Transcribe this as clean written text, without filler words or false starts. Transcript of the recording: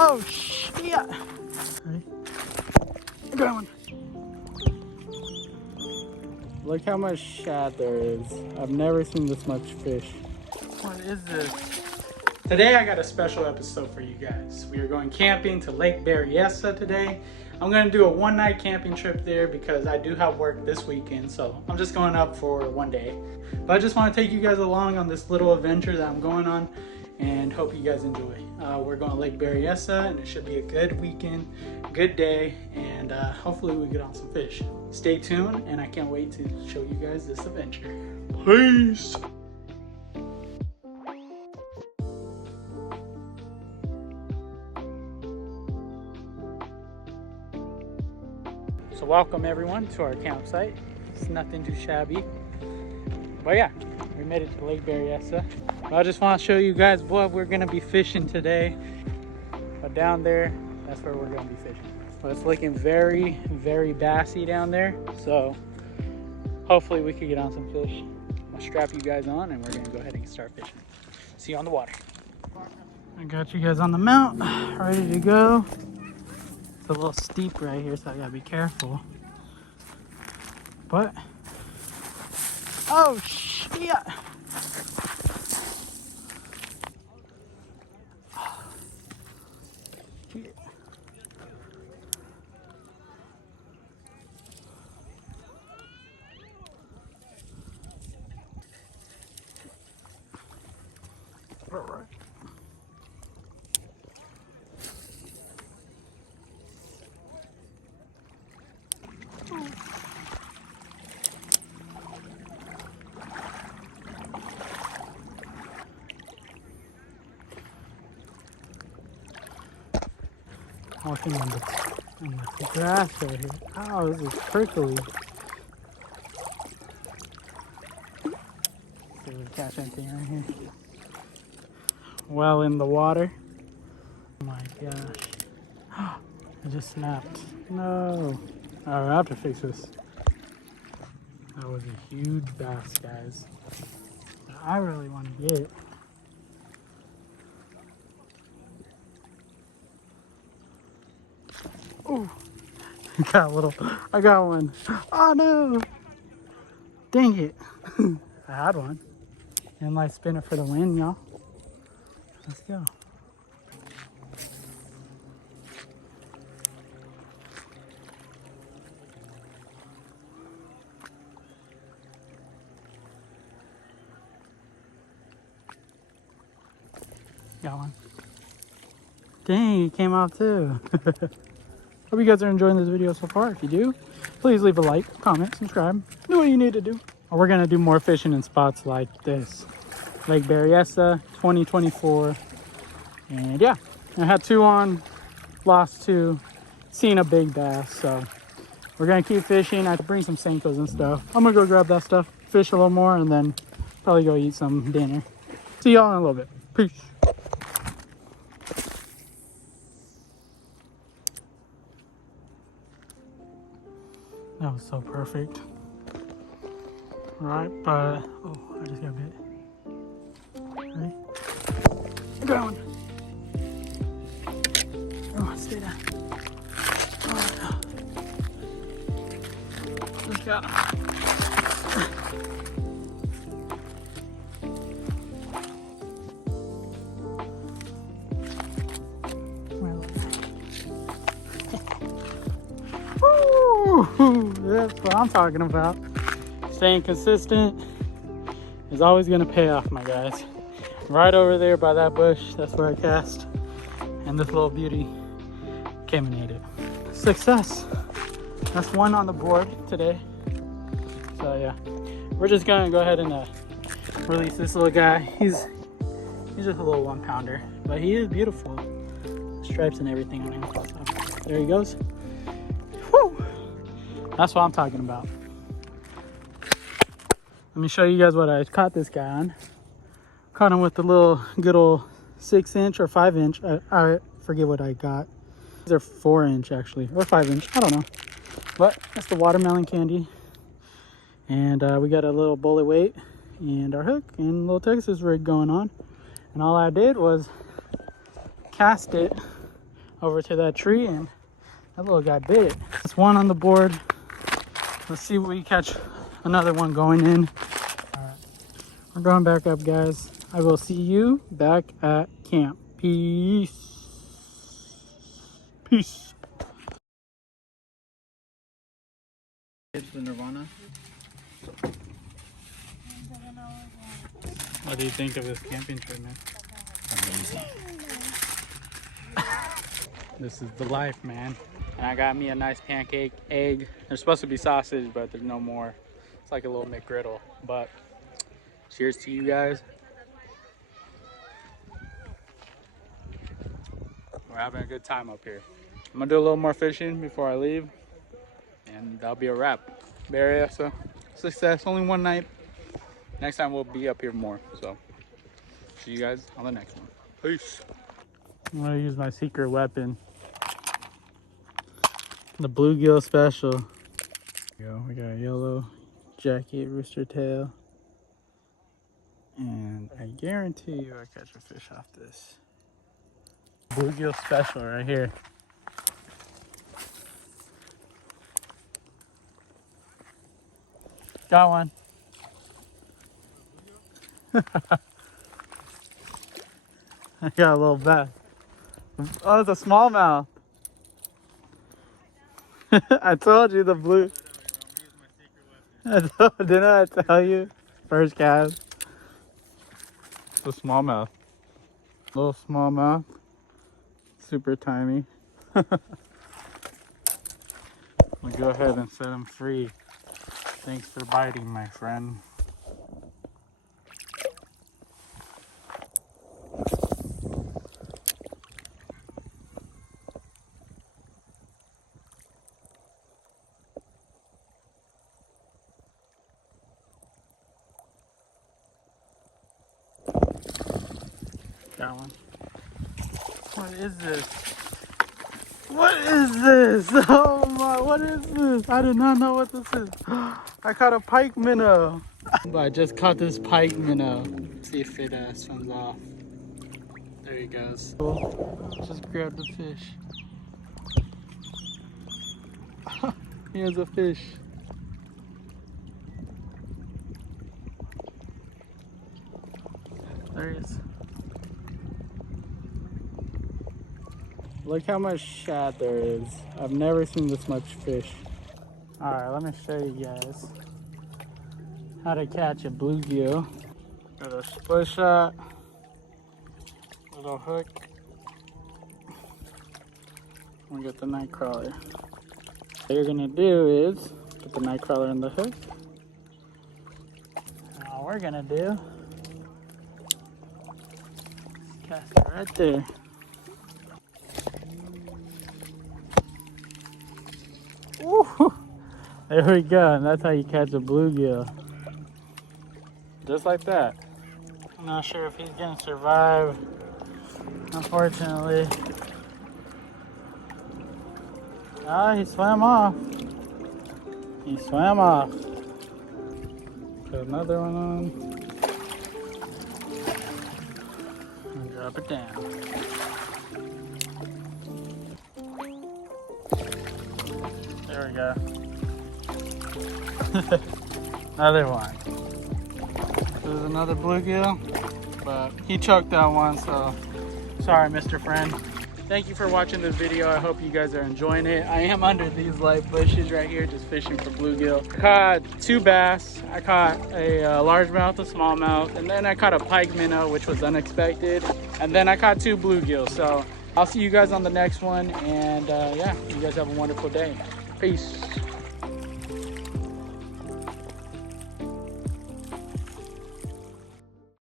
Oh, shit. Ready? Good one. Look how much shad there is. I've never seen this much fish. What is this? Today I got a special episode for you guys. We are going camping to Lake Berryessa today. I'm gonna do a one-night camping trip there because I do have work this weekend, so I'm just going up for one day. But I just want to take you guys along on this little adventure that I'm going on and hope you guys enjoy. We're going to Lake Berryessa and it should be a good weekend, good day, and hopefully we get on some fish. Stay tuned and I can't wait to show you guys this adventure. Peace! So welcome everyone to our campsite. It's nothing too shabby. But yeah, we made it to Lake Berryessa. I just want to show you guys what we're going to be fishing today. But down there, that's where we're going to be fishing. But it's looking very, very bassy down there. So hopefully we can get on some fish. I'll strap you guys on and we're going to go ahead and start fishing. See you on the water. I got you guys on the mount, ready to go. It's a little steep right here, so I gotta be careful. But, oh shit! All right. Walking on the grass right here. Oh, this is prickly. See if we catch anything right here. Well in the water. Oh my gosh. It just snapped. No. Alright, I have to fix this. That was a huge bass, guys. I really want to get it. Oh, I got one. Oh no! Dang it. I had one. And my spinner for the win, y'all. Let's go. Got one. Dang, he came out too. Hope you guys are enjoying this video so far. If you do, please leave a like, comment, subscribe. Do what you need to do. We're gonna do more fishing in spots like this. Lake Berryessa 2024. And yeah, I had 2 on, lost 2, seen a big bass. So we're gonna keep fishing. I bring some Senkos and stuff. I'm gonna go grab that stuff, fish a little more, and then probably go eat some dinner. See y'all in a little bit. Peace. That was so perfect. Right, but oh, I just got bit. Ready? Got one. Oh, stay down. Oh, just got him. Woo! That's what I'm talking about. Staying consistent is always going to pay off, my guys. Right over there by that bush, that's where I cast. And this little beauty came and ate it. Success. That's 1 on the board today. So yeah, we're just going to go ahead and release this little guy. He's just a little 1-pounder, but he is beautiful. Stripes and everything on him. So there he goes. Whew. That's what I'm talking about. Let me show you guys what I caught this guy on. Caught him with the little good old 6-inch or 5-inch. I forget what I got. These are 4-inch actually, or 5-inch. I don't know. But that's the watermelon candy. And we got a little bullet weight and our hook and a little Texas rig going on. And all I did was cast it over to that tree, and that little guy bit it. It's one on the board. Let's see if we catch another one going in. All right, we're going back up, guys. I will see you back at camp. Peace. Peace. It's the Nirvana. What do you think of this camping trip, man? Amazing. This is the life, man. And I got me a nice pancake, egg. There's supposed to be sausage, but there's no more. It's like a little McGriddle. But cheers to you guys. We're having a good time up here. I'm gonna do a little more fishing before I leave, and that'll be a wrap. Berryessa, success. Only one night. Next time we'll be up here more. So see you guys on the next one. Peace. I'm gonna use my secret weapon, the bluegill special. Here we go. We got a yellow jacket, rooster tail, and I guarantee you I catch a fish off this. Bluegill special right here. Got one. I got a little bass. Oh, it's a smallmouth. I told you the blue. Didn't I tell you? First cast. It's a smallmouth. Little smallmouth. Super tiny. I'm gonna go ahead and set him free. Thanks for biting, my friend. Got one. What is this? What is this? Oh my, what is this? I did not know what this is. I caught a pike minnow. I just caught this pike minnow. Let's see if it swims off. There he goes. Just grab the fish. Here's a fish. There he is. Look how much shad there is. I've never seen this much fish. All right, let me show you guys how to catch a bluegill. Got a split shot, little hook. We got the night crawler. What you're gonna do is put the night crawler in the hook. And all we're gonna do is cast it right there. Woo! There we go, and that's how you catch a bluegill. Just like that. I'm not sure if he's gonna survive, unfortunately. Ah, he swam off. He swam off. Put another one on. And drop it down. There we go. Another one. There's another bluegill, but he choked that one, so sorry, Mr. Friend. Thank you for watching this video. I hope you guys are enjoying it. I am under these light bushes right here, just fishing for bluegill. I caught 2 bass. I caught a largemouth, a smallmouth, and then I caught a pike minnow, which was unexpected. And then I caught 2 bluegills. So I'll see you guys on the next one. And yeah, you guys have a wonderful day. Peace.